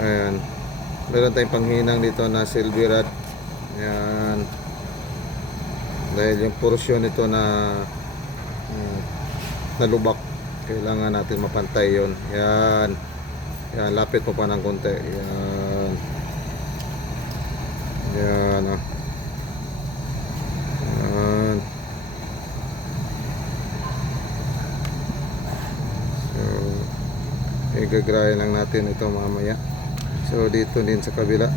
Ayan. Meron tayong panghinang dito na silver rod. Ayan. Dahil yung porsyon nito na nalubak, kailangan natin mapantay yon. Ayan. Ayan, lapit mo pa ng konti. Ayan. Ayan, oh. Ayan. So, igagray lang natin ito mamaya. So dito din sa kabila.